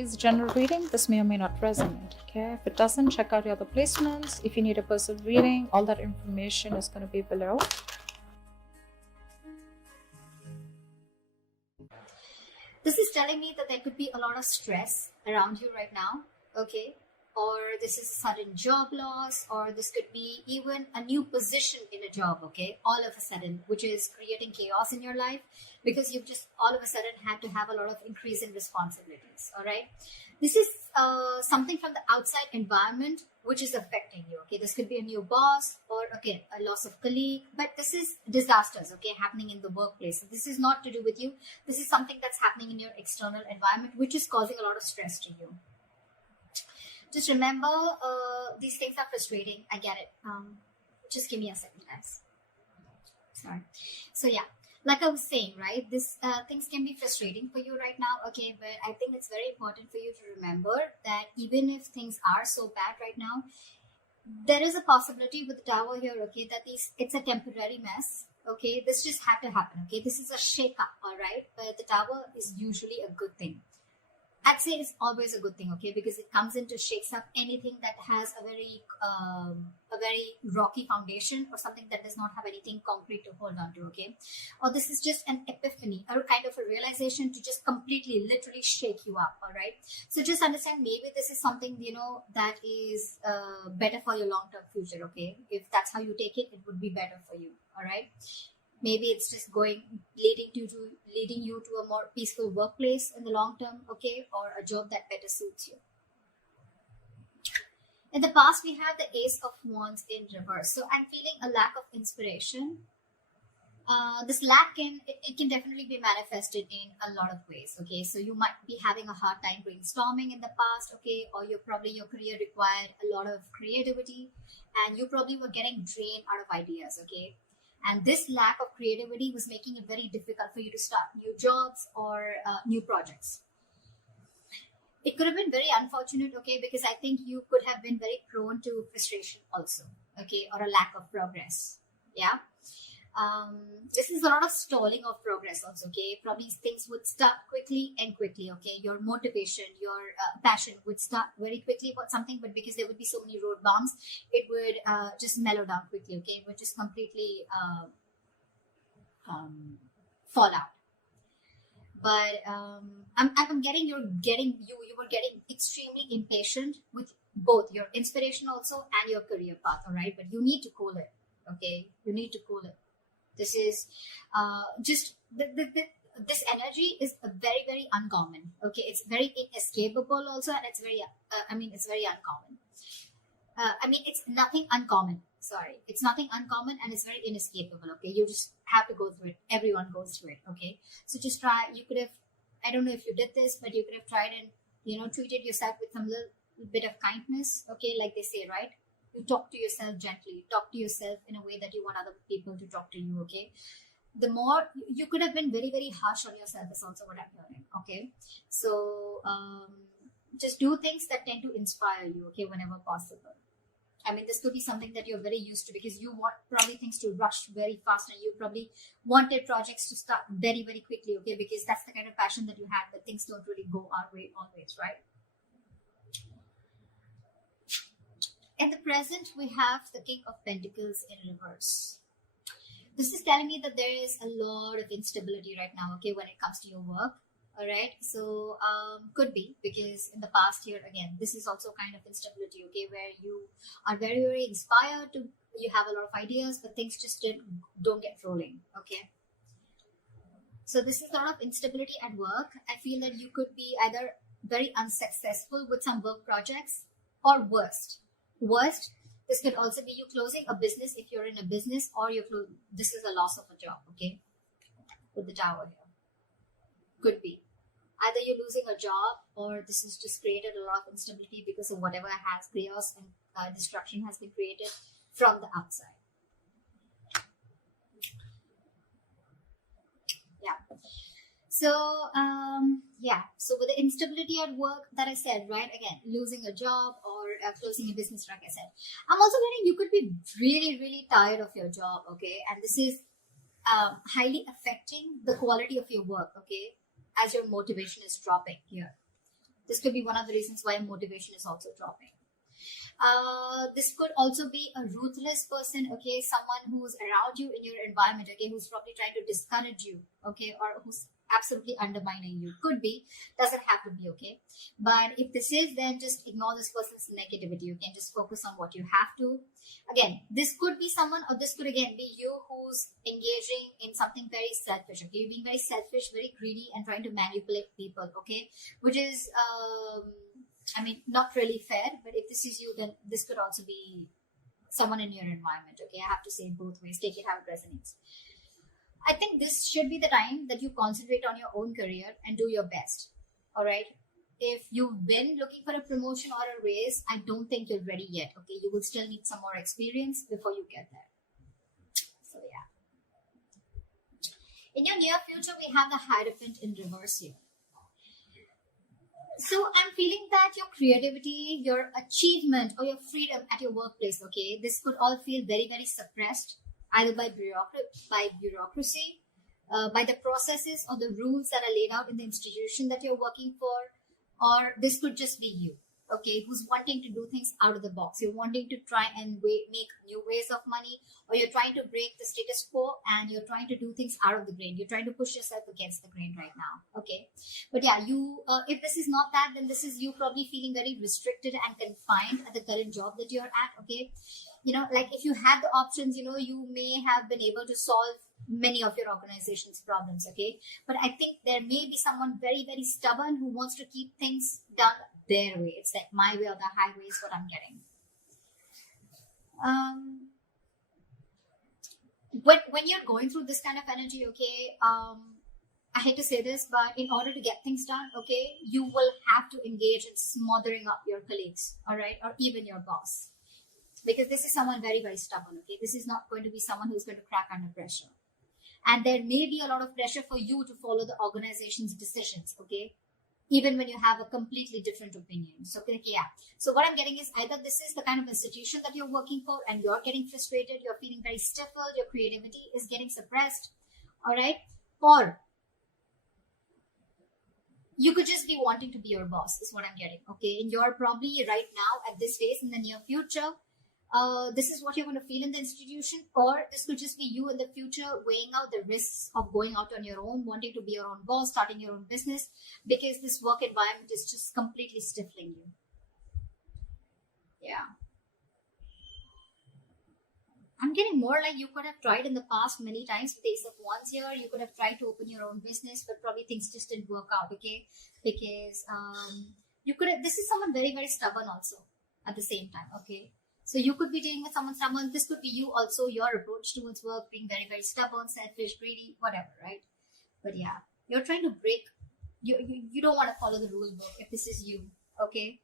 is general reading. This may or may not resonate. Okay, if it doesn't, check out your other placements. If you need a personal reading, all that information is going to be below. This is telling me that there could be a lot of stress around you right now, okay? Or this is sudden job loss, or this could be even a new position in a job, okay? All of a sudden, which is creating chaos in your life because you've just all of a sudden had to have a lot of increase in responsibilities, all right? This is something from the outside environment which is affecting you, okay? This could be a new boss or, okay, a loss of colleague, but this is disasters, okay, happening in the workplace. This is not to do with you. This is something that's happening in your external environment, which is causing a lot of stress to you. Just remember, these things are frustrating. I get it. Just give me a second, guys. Sorry. So yeah, like I was saying, right, this things can be frustrating for you right now, okay, but I think it's very important for you to remember that even if things are so bad right now, there is a possibility with the tower here, okay, that it's a temporary mess, okay. This just had to happen, okay. This is a shake-up, all right, but the tower is usually a good thing. I'd say it's always a good thing, okay, because it comes in to shakes up anything that has a very rocky foundation or something that does not have anything concrete to hold on to, okay. Or this is just an epiphany or kind of a realization to just completely, literally shake you up, all right. So just understand, maybe this is something, you know, that is better for your long-term future, okay. If that's how you take it, it would be better for you, all right. Maybe it's just leading you to a more peaceful workplace in the long term, okay, or a job that better suits you. In the past, we have the Ace of Wands in reverse. So I'm feeling a lack of inspiration. This lack can definitely be manifested in a lot of ways, okay. So you might be having a hard time brainstorming in the past, okay, or your career required a lot of creativity, and you probably were getting drained out of ideas, okay. And this lack of creativity was making it very difficult for you to start new jobs or new projects. It could have been very unfortunate, okay, because I think you could have been very prone to frustration also, okay, or a lack of progress. Yeah. This is a lot of stalling of progress also, okay. Probably things would start quickly, okay. Your motivation, your passion would start very quickly about something, but because there would be so many road bumps, it would just mellow down quickly, okay. It would just completely fall out. But I'm getting you were getting extremely impatient with both your inspiration also and your career path, all right. But you need to cool it, okay. You need to cool it. This is just this energy is very, very uncommon, okay. It's very inescapable also, and it's very it's very uncommon. It's nothing uncommon, sorry, it's nothing uncommon, and it's very inescapable, okay. You just have to go through it. Everyone goes through it, okay. So just try. You could have, I don't know if you did this, but you could have tried and, you know, treated yourself with some little bit of kindness, okay, like they say, right? You talk to yourself gently, talk to yourself in a way that you want other people to talk to you, okay. The more you could have been very, very harsh on yourself is also what I'm hearing, okay. So just do things that tend to inspire you, okay, whenever possible. This could be something that you're very used to, because you want probably things to rush very fast, and you probably wanted projects to start very, very quickly, okay, because that's the kind of passion that you had, but things don't really go our way always, right? In the present, we have the King of Pentacles in reverse. This is telling me that there is a lot of instability right now, okay, when it comes to your work, all right. So could be because in the past year, again, this is also kind of instability, okay, where you are very, very inspired you have a lot of ideas, but things just don't get rolling, okay. So this is a lot of instability at work. I feel that you could be either very unsuccessful with some work projects, or worst, this could also be you closing a business if you're in a business, or this is a loss of a job, okay, with the tower here. Could be either you're losing a job, or this has just created a lot of instability because of whatever has chaos and destruction has been created from the outside. Yeah. So so with the instability at work that I said, right, again, losing a job or closing a business, like I said, I'm also getting you could be really, really tired of your job, okay, and this is highly affecting the quality of your work, okay, as your motivation is dropping here. This could be one of the reasons why motivation is also dropping. This could also be a ruthless person, okay, someone who's around you in your environment, okay, who's probably trying to discourage you, okay, or who's absolutely undermining you. Could be, doesn't have to be, okay. But if this is, then just ignore this person's negativity. You can just focus on what you have to. Again, this could be someone, or this could again be you who's engaging in something very selfish, okay. You're being very selfish, very greedy, and trying to manipulate people, okay, which is I mean, not really fair. But if this is you, then this could also be someone in your environment, okay. I have to say it both ways. Take it how it resonates. I think this should be the time that you concentrate on your own career and do your best. All right. If you've been looking for a promotion or a raise, I don't think you're ready yet. Okay. You will still need some more experience before you get there. So, yeah. In your near future, we have the Hierophant in reverse here. So, I'm feeling that your creativity, your achievement, or your freedom at your workplace, okay, this could all feel very, very suppressed, either by bureaucracy, by the processes or the rules that are laid out in the institution that you're working for, or this could just be you, okay, who's wanting to do things out of the box. You're wanting to try and make new ways of money, or you're trying to break the status quo and you're trying to do things out of the grain. You're trying to push yourself against the grain right now, okay. But yeah, you, if this is not that, then this is you probably feeling very restricted and confined at the current job that you're at, okay. You know, like if you had the options, you know, you may have been able to solve many of your organization's problems, okay. But I think there may be someone very, very stubborn who wants to keep things done their way. It's like my way or the highway is what I'm getting. When you're going through this kind of energy, okay, I hate to say this, but in order to get things done, okay, you will have to engage in smothering up your colleagues, all right, or even your boss. Because this is someone very, very stubborn, okay? This is not going to be someone who's going to crack under pressure. And there may be a lot of pressure for you to follow the organization's decisions, okay? Even when you have a completely different opinion. So, yeah. So what I'm getting is either this is the kind of institution that you're working for and you're getting frustrated, you're feeling very stifled, your creativity is getting suppressed, all right? Or you could just be wanting to be your boss, is what I'm getting, okay? And you're probably right now at this phase in the near future, this is what you're going to feel in the institution, or this could just be you in the future weighing out the risks of going out on your own, wanting to be your own boss, starting your own business, because this work environment is just completely stifling you. Yeah. I'm getting more like you could have tried in the past many times with Ace of Wands here. You could have tried to open your own business, but probably things just didn't work out, okay? Because you could have, this is someone very, very stubborn also at the same time, okay? So you could be dealing with someone stubborn. This could be you also, your approach towards work being very, very stubborn, selfish, greedy, whatever, right? But yeah, you're trying to break, you don't want to follow the rule book if this is you, okay?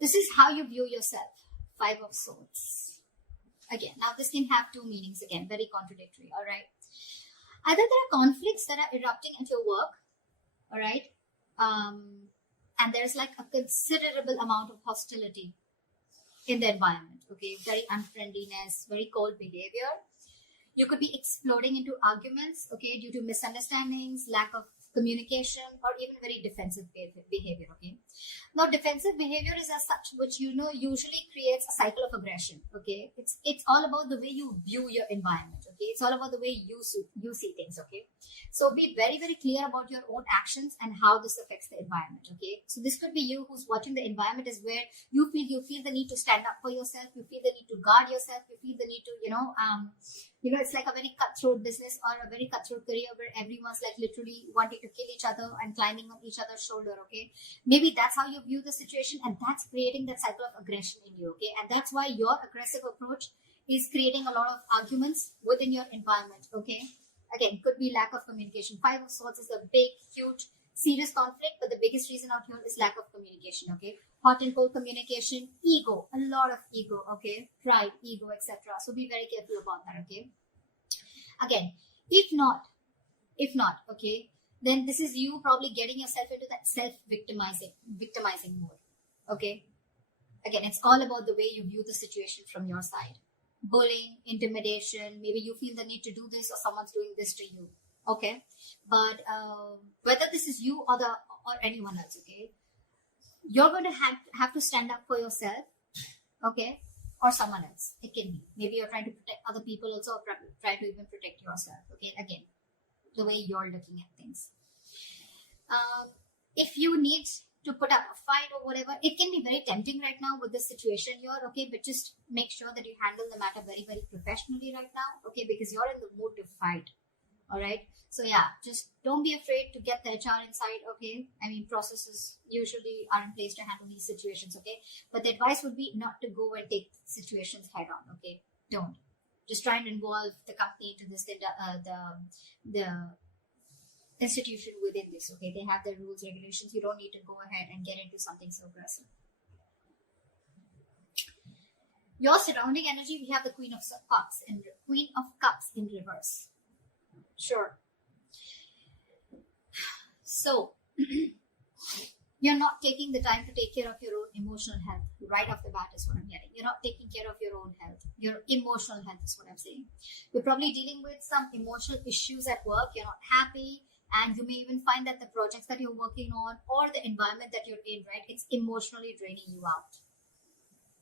This is how you view yourself. 5 of Swords. Again, now this can have two meanings again, very contradictory, all right? Either there are conflicts that are erupting at your work, all right? And there's like a considerable amount of hostility in the environment, okay? Very unfriendliness, very cold behavior. You could be exploding into arguments, okay, due to misunderstandings, lack of communication, or even very defensive behavior, okay? Now, defensive behavior is as such, which, you know, usually creates a cycle of aggression, okay? It's all about the way you view your environment, okay? It's all about the way you see things, okay? So be very, very clear about your own actions and how this affects the environment, okay? So this could be you who's watching the environment is where you feel the need to stand up for yourself, you feel the need to guard yourself, you feel the need to, it's like a very cutthroat business or a very cutthroat career where everyone's like literally wanting to kill each other and climbing on each other's shoulder, okay? Maybe that's how you view the situation, and that's creating that cycle of aggression in you, okay? And that's why your aggressive approach is creating a lot of arguments within your environment, okay? Again, could be lack of communication. 5 of Swords is a big, huge, serious conflict, but the biggest reason out here is lack of communication, okay? Hot and cold communication, ego, a lot of ego, okay? Pride, ego, etc. So be very careful about that, okay? Again, if not, okay, then this is you probably getting yourself into that victimizing mode, okay? Again, it's all about the way you view the situation from your side. Bullying, intimidation, maybe you feel the need to do this or someone's doing this to you, okay? But whether this is you or anyone else, okay, you're going to have to stand up for yourself, okay, or someone else. It can be maybe you're trying to protect other people also, or try to even protect yourself, okay. Again, the way you're looking at things. If you need to put up a fight or whatever, it can be very tempting right now with this situation here, okay, but just make sure that you handle the matter very, very professionally right now, okay, because you're in the mood to fight. All right, so yeah, just don't be afraid to get the HR inside, okay. I mean, processes usually are in place to handle these situations, okay, but the advice would be not to go and take situations head on, okay. Don't just try and involve the company into this, the institution within this, okay. They have their rules, regulations. You don't need to go ahead and get into something so aggressive. Your surrounding energy, we have the Queen of Cups in reverse. Sure. So you're not taking the time to take care of your own emotional health right off the bat is what I'm hearing. You're not taking care of your own health. Your emotional health is what I'm saying. You're probably dealing with some emotional issues at work. You're not happy. And you may even find that the projects that you're working on or the environment that you're in, right, it's emotionally draining you out.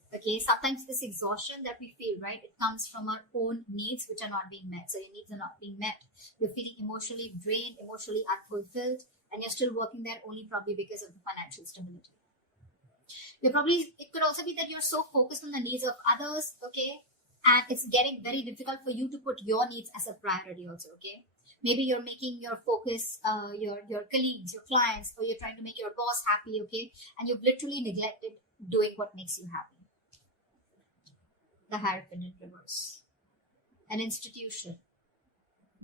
Okay, sometimes this exhaustion that we feel, right, it comes from our own needs which are not being met. So your needs are not being met. You're feeling emotionally drained, emotionally unfulfilled, and you're still working there only probably because of the financial stability. It could also be that you're so focused on the needs of others, okay, and it's getting very difficult for you to put your needs as a priority also, okay. Maybe you're making your focus your colleagues, your clients, or you're trying to make your boss happy, okay, and you've literally neglected doing what makes you happy. The Hierophant in reverse. An institution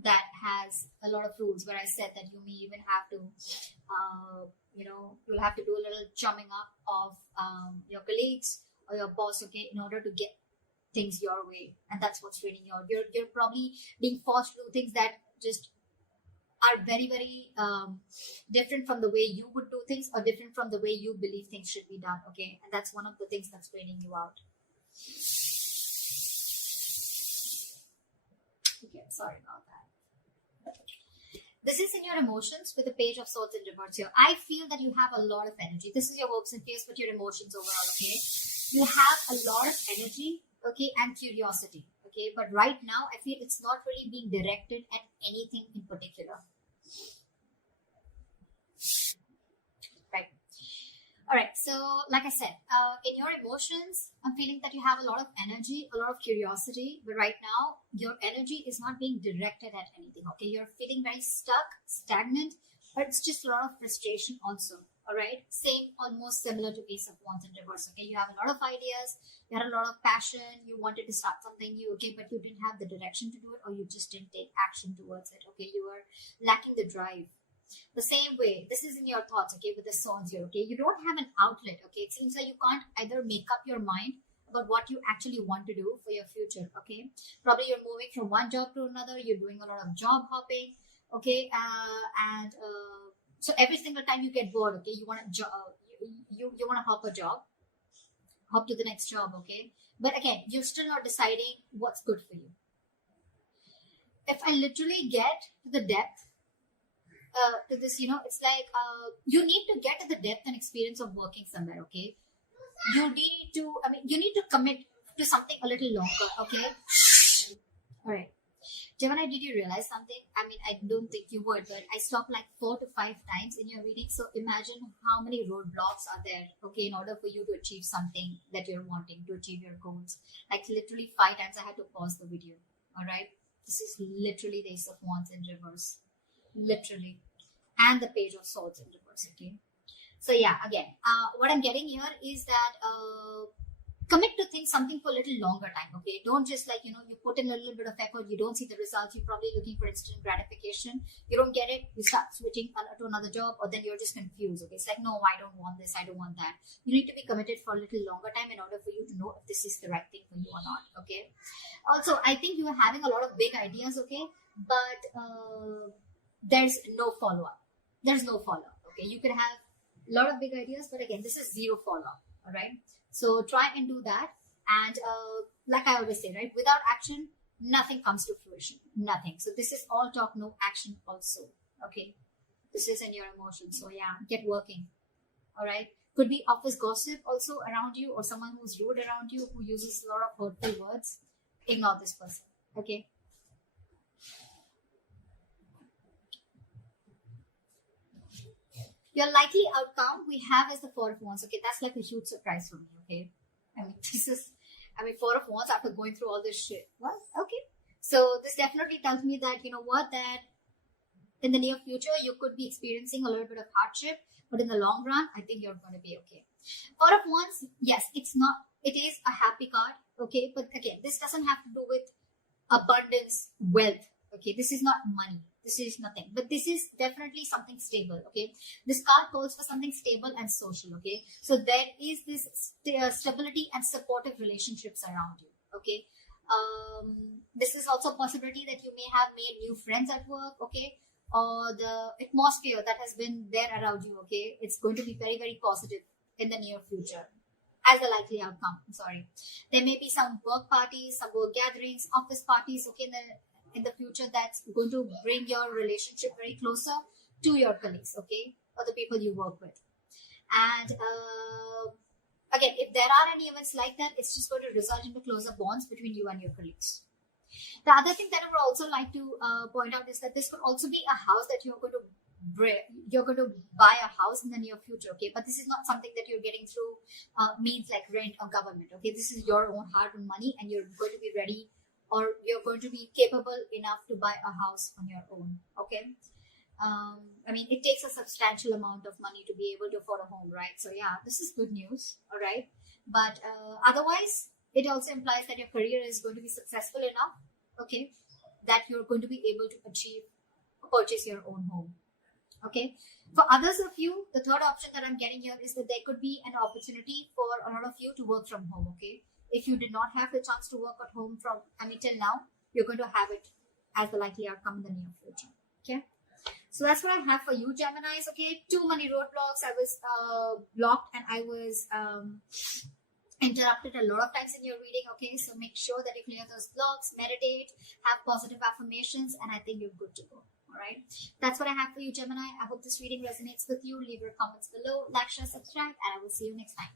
that has a lot of rules, where I said that you may even have to, you'll have to do a little chumming up of your colleagues or your boss, okay, in order to get things your way. And that's what's draining you out. You're probably being forced to do things that just are very, very different from the way you would do things, or different from the way you believe things should be done, okay. And that's one of the things that's draining you out. Okay, sorry about that. This is in your emotions with the Page of Swords in reverse here. I feel that you have a lot of energy. This is your hopes and fears, but your emotions overall, okay? You have a lot of energy, okay, and curiosity, okay? But right now, I feel it's not really being directed at anything in particular. Right. All right, so like I said, in your emotions, I'm feeling that you have a lot of energy, a lot of curiosity, but right now, your energy is not being directed at anything, okay? You're feeling very stuck, stagnant, but it's just a lot of frustration also, all right? Same, almost similar to Ace of Wands in reverse, okay? You have a lot of ideas, you had a lot of passion, you wanted to start something new, okay? But you didn't have the direction to do it, or you just didn't take action towards it, okay? You were lacking the drive. The same way, this is in your thoughts, okay, with the swords here, okay? You don't have an outlet, okay? It seems like you can't either make up your mind about what you actually want to do for your future, okay? Probably you're moving from one job to another, you're doing a lot of job hopping, okay? So every single time you get bored, okay, you want to you want to hop a job, hop to the next job, okay? But again, you're still not deciding what's good for you. If I literally get to the depth to this, it's like you need to get to the depth and experience of working somewhere, okay? You need to commit to something a little longer, okay? All right. Gemini, did you realize something? I mean, I don't think you would, but I stopped like 4 to 5 times in your reading. So imagine how many roadblocks are there, okay, in order for you to achieve something that you're wanting, to achieve your goals. Like literally 5 times I had to pause the video, all right? This is literally the Ace of Wands in reverse. Literally. And the Page of Swords in reverse, okay? So yeah, again, what I'm getting here is that commit to something for a little longer time, okay? Don't just like, you put in a little bit of effort, you don't see the results, you're probably looking for instant gratification, you don't get it, you start switching to another job, or then you're just confused, okay? It's like, no, I don't want this, I don't want that. You need to be committed for a little longer time in order for you to know if this is the right thing for you or not, okay? Also, I think you are having a lot of big ideas, okay? But there's no follow-up. There's no follow-up, okay? You can have a lot of big ideas, but again, this is zero follow-up, all right? So try and do that. And like I always say, right, without action, nothing comes to fruition. Nothing. So this is all talk, no action also. Okay. This is in your emotions. So yeah, get working. All right. Could be office gossip also around you, or someone who's rude around you, who uses a lot of hurtful words. Ignore this person. Okay. Your likely outcome we have is the Four of Wands. Okay, that's like a huge surprise for me. Okay, Four of Wands after going through all this shit. What? Okay, so this definitely tells me that, you know what, that in the near future you could be experiencing a little bit of hardship, but in the long run, I think you're going to be okay. Four of Wands, yes, it is a happy card. Okay, but again, this doesn't have to do with abundance, wealth. Okay, this is not money. This is nothing, but this is definitely something stable. Okay, this card calls for something stable and social. Okay, so there is this stability and supportive relationships around you. Okay, this is also a possibility that you may have made new friends at work. Okay, or the atmosphere that has been there around you. Okay, it's going to be very, very positive in the near future as a likely outcome. I'm sorry, there may be some work parties, some work gatherings, office parties. Okay, in the future, that's going to bring your relationship very closer to your colleagues, okay, or the people you work with. And again, if there are any events like that, it's just going to result into closer bonds between you and your colleagues. The other thing that I would also like to point out is that this could also be a house that you're going to buy a house in the near future, okay, but this is not something that you're getting through means like rent or government. Okay, this is your own hard-earned money, and you're going to be ready, or you're going to be capable enough to buy a house on your own. Okay, it takes a substantial amount of money to be able to afford a home, right? So yeah, this is good news. All right, but otherwise, it also implies that your career is going to be successful enough, okay, that you're going to be able to purchase your own home. Okay, for others of you, the third option that I'm getting here is that there could be an opportunity for a lot of you to work from home. Okay, if you did not have the chance to work at home till now, you're going to have it as the likely outcome in the near future. Okay, so that's what I have for you, Geminis. Okay, too many roadblocks. I was blocked, and I was interrupted a lot of times in your reading. Okay, so make sure that you clear those blocks, meditate, have positive affirmations, and I think you're good to go. All right, that's what I have for you, Gemini. I hope this reading resonates with you. Leave your comments below, like, share, subscribe, and I will see you next time.